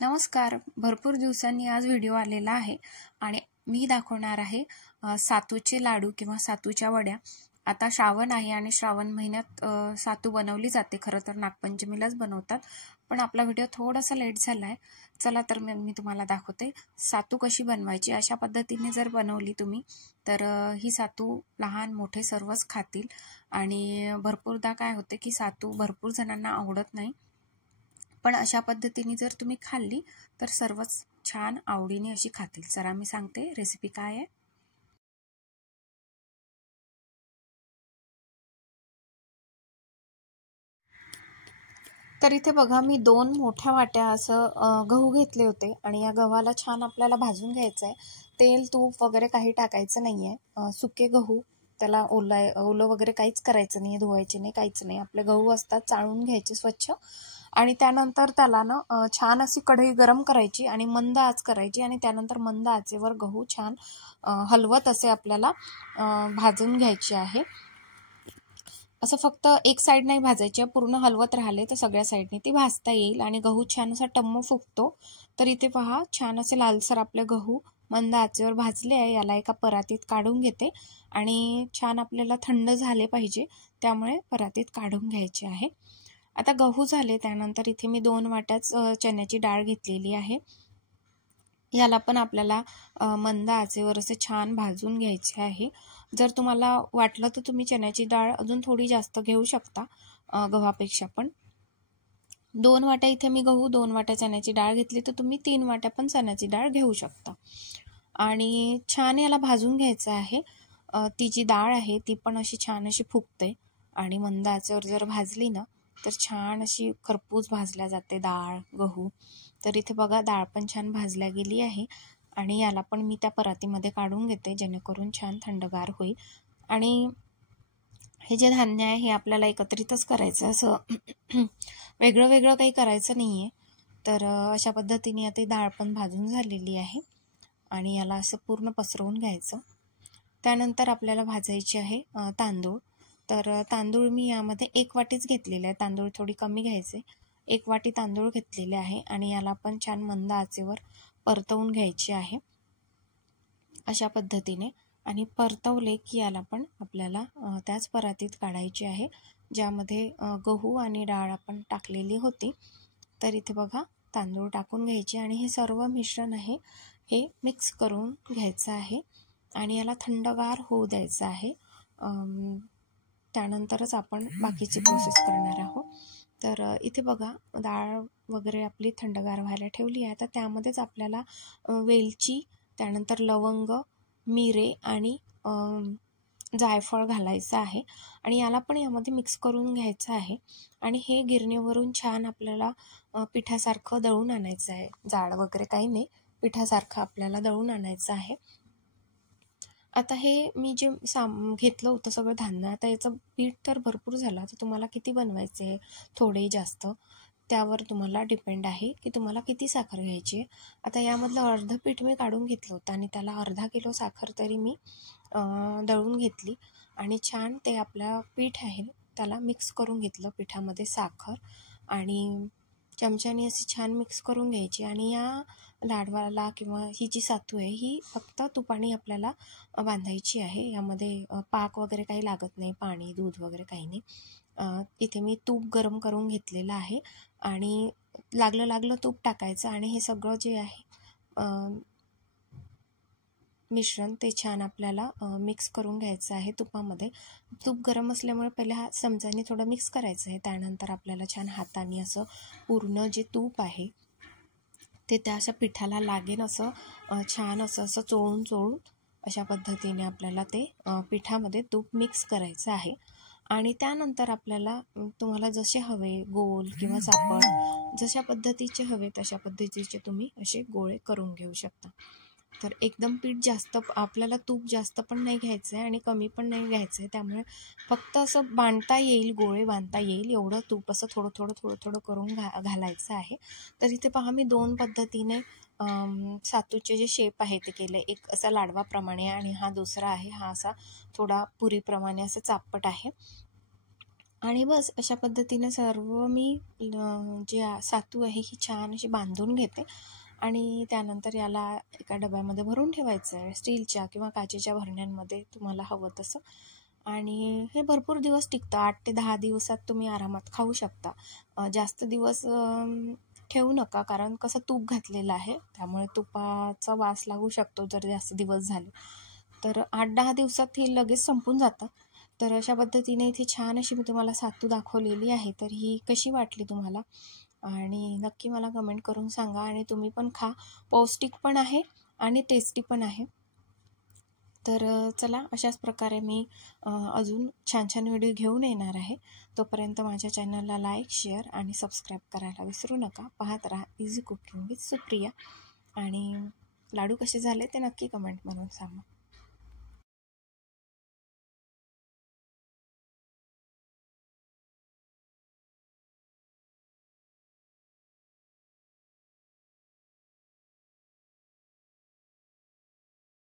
नमस्कार. भरपूर दिवसांनी आज व्हिडिओ आलेला आहे आणि मी दाखवणार आहे सातूचे लाडू किंवा सातूच्या वड्या. आता श्रावण आहे आणि श्रावण महिन्यात सातू बनवली जाते. खरं तर नागपंचमीलाच बनवतात, पण आपला व्हिडिओ थोडासा लेट झाला आहे. चला तर मी तुम्हाला दाखवते सातू कशी बनवायची. अशा पद्धतीने जर बनवली तुम्ही तर ही सातू लहान मोठे सर्वच खातील. आणि भरपूरदा काय होते की सातू भरपूर जणांना आवडत नाही, पण अशा पद्धतीने जर तुम्ही खाल्ली तर सर्वच छान आवडीने अशी खातील. चला मी सांगते रेसिपी काय आहे. तर इथे बघा, मी 2 मोठ्या वाट्या असं गहू घेतले होते आणि या गव्हाला छान आपल्याला भाजून घ्यायचं आहे. तेल तूप वगैरे काही टाकायचं नाहीये. सुके गहू, त्याला ओलं वगैरे काहीच करायचं नाही, धुवायचे नाही, काहीच नाही. आपले गहू असतात चाळून घ्यायचे स्वच्छ आणि त्यानंतर त्याला ना छान अशी कढई गरम करायची आणि मंद आच करायची आणि त्यानंतर मंद आचेवर गहू छान हलवत असे आपल्याला भाजून घ्यायचे आहे. असं फक्त एक साईड नाही भाजायची, पूर्ण हलवत राहिले तर सगळ्या साईडने ती भाजता येईल आणि गहू छान असा टम्म फुगतो. तर इथे पहा, छान असे लालसर आपले गहू मंद आचेवर भाजले आहे. याला एका परातीत काढून घेते आणि छान आपल्याला थंड झाले पाहिजे, त्यामुळे परातीत काढून घ्यायचे आहे. आता गहू झाले, त्यानंतर इथे मी 2 वाट्याच चण्याची डाळ घेतलेली आहे. याला पण आपल्याला मंद आचेवर असे छान भाजून घ्यायचे आहे. जर तुम्हाला वाटलं तर तुम्ही चण्याची डाळ अजून थोडी जास्त घेऊ शकता गव्हापेक्षा. पण 2 वाट्या इथे मी गहू, 2 वाट्या चण्याची डाळ घेतली, तर तुम्ही 3 वाट्या पण चण्याची डाळ घेऊ शकता. आणि छान याला भाजून घ्यायचं आहे. ती जी डाळ आहे ती पण अशी छान अशी फुगते आणि मंद आचेवर जर भाजली ना तर छान अशी खरपूस भाजल्या जाते डाळ गहू. तर इथे बघा, डाळ पण छान भाजल्या गेली आहे आणि याला पण मी त्या परातीमध्ये काढून घेते, जेणेकरून छान थंडगार होईल. आणि हे जे धान्य आहे हे आपल्याला एकत्रितच करायचं, असं वेगळं वेगळं काही करायचं नाही आहे. तर अशा पद्धतीने आता डाळ पण भाजून झालेली आहे आणि याला असं पूर्ण पसरवून घ्यायचं. त्यानंतर आपल्याला भाजायचे आहे तांदूळ. तर तांदूळ मी यामध्ये 1 वाटीच घेतलेले आहे. तांदूळ थोडी कमी घ्यायचे. 1 वाटी तांदूळ घेतलेले आहे आणि याला पण छान मंद आचेवर परतवून घ्यायचे आहे अशा पद्धतीने. आणि परतवले की याला पण आपल्याला त्याच परातीत काढायचे आहे ज्यामध्ये गहू आणि डाळ आपण टाकलेली होती. तर इथे बघा, तांदूळ टाकून घ्यायचे आणि हे सर्व मिश्रण आहे हे मिक्स करून घ्यायचं आहे आणि याला थंडगार होऊ द्यायचं आहे. त्यानंतरच आपण बाकीची प्रोसेस करणार आहोत. तर इथे बघा, डाळ वगैरे आपली थंडगार व्हायला ठेवली आहे. तर त्यामध्येच आपल्याला वेलची, त्यानंतर लवंग, मिरे आणि जायफळ घालायचं आहे आणि याला पण यामध्ये मिक्स करून घ्यायचं आहे. आणि हे गिरणीवरून छान आपल्याला पिठासारखं दळून आणायचं आहे. जाड वगैरे काही नाही, पिठासारखं आपल्याला दळून आणायचं आहे. आता हे मी जे घेतलं होतं सगळं धान्य, आता याचं पीठ तर भरपूर झालं. तर तुम्हाला किती बनवायचे आहे, थोडे जास्त, त्यावर तुम्हाला डिपेंड आहे की तुम्हाला किती साखर घ्यायची आहे. आता यामधलं अर्धं पीठ मी काढून घेतलं होतं आणि त्याला अर्धा किलो साखर तरी मी दळून घेतली आणि छान ते आपलं पीठ आहे त्याला मिक्स करून घेतलं. पिठामध्ये साखर आणि चमच्याने अशी छान मिक्स करून घ्यायची. आणि या लाडवाला किंवा ही जी सातू आहे ही फक्त तुपाने आपल्याला बांधायची आहे. यामध्ये पाक वगैरे काही लागत नाही, पाणी दूध वगैरे काही नाही. इथे मी तूप गरम करून घेतलेलं आहे आणि लागलं तूप टाकायचं आणि हे सगळं जे आहे मिश्रण ते छान आपल्याला मिक्स करून घ्यायचं आहे तुपामध्ये. तूप गरम असल्यामुळे पहिले हा चमच्याने थोडं मिक्स करायचं आहे. त्यानंतर आपल्याला छान हाताने असं पूर्ण जे तूप आहे ते त्या अशा पिठाला लागेल असं छान असं चोळून अशा पद्धतीने आपल्याला ते पिठामध्ये तूप मिक्स करायचं आहे. आणि त्यानंतर आपल्याला तुम्हाला जसे हवे, गोल किंवा सापड, जशा पद्धतीचे हवे तशा पद्धतीचे तुम्ही असे गोळे करून घेऊ शकता. तर एकदम पीठ जास्त, आपल्याला तूप जास्त पण नाही घ्यायचं आहे आणि कमी पण नाही घ्यायचं आहे. त्यामुळे फक्त असं बांधता येईल, गोळे बांधता येईल एवढं तूप असं थोडं करून घालायचं आहे. तर इथे पहा, मी 2 पद्धतीने सातूचे जे शेप आहे ते केले. एक असा लाडवाप्रमाणे आणि हा दुसरा आहे हा असा थोडा पुरीप्रमाणे असं चापट आहे. आणि बस अशा पद्धतीने सर्व मी जी सातू आहे ही छान अशी बांधून घेते आणि त्यानंतर याला एका डब्यामध्ये भरून ठेवायचं आहे, स्टीलच्या किंवा काचेच्या भरण्यांमध्ये तुम्हाला हवं तसं. आणि हे भरपूर दिवस टिकतं, 8 ते 10 दिवसात तुम्ही आरामात खाऊ शकता. जास्त दिवस ठेवू नका, कारण कसं तूप घातलेलं आहे त्यामुळे तुपाचा वास लागू शकतो जर जास्त दिवस झाले तर. 8-10 दिवसात ही लगेच संपून जातात. तर अशा पद्धतीने इथे छान अशी मी तुम्हाला सातू दाखवलेली आहे. तर ही कशी वाटली तुम्हाला आणि नक्की मला कमेंट करून सांगा. आणि तुम्ही पण खा, पौष्टिक पण आहे आणि टेस्टी पण आहे. तर चला, अशाच प्रकारे मी अजून छान छान व्हिडिओ घेऊन येणार आहे. तोपर्यंत माझ्या चॅनलला लाईक, शेअर आणि सबस्क्राईब करायला विसरू नका. पाहत राहा इझी कुकिंग विथ सुप्रिया. आणि लाडू कसे झाले ते नक्की कमेंट म्हणून सांगा.